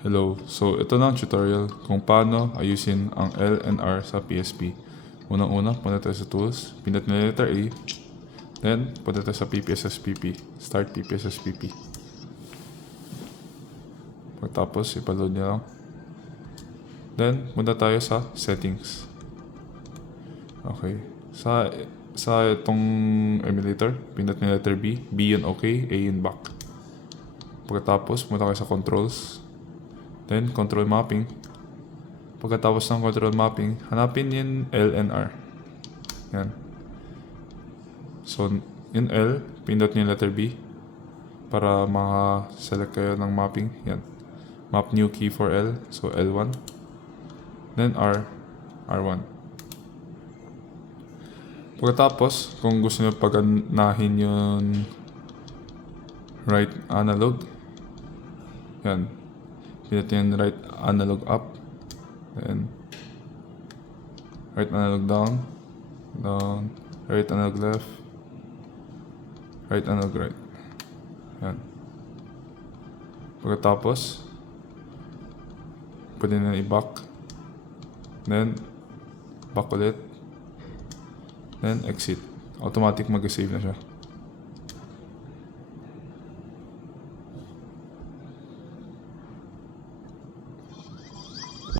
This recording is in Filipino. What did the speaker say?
Hello, so ito na ang tutorial kung paano ayusin ang L and R sa PSP. Unang-una, punta tayo sa tools, pinat na letter A, then punta tayo sa PPSSPP, start PPSSPP. Pagkatapos, ipaload niya lang. Then, punta tayo sa settings. Okay, sa itong emulator, pinat na letter B, B yun okay, A yun back. Pagkatapos, punta kayo sa controls, then control mapping. Pagkatapos ng control mapping, hanapin yung L and R. Yan. So, yung L, pindot niyo yung letter B para maka-select kayo ng mapping. Yan. Map new key for L. So, L1. Then R, R1. Pagkatapos, kung gusto nyo paganahin yung right analog, yan. Pindot niyo yung right analog up. Then, right analog down, down, right analog left, right analog right. Yan. Pagkatapos, pwede na i-back. Then, back ulit. Then, exit. Automatic mag-save na siya.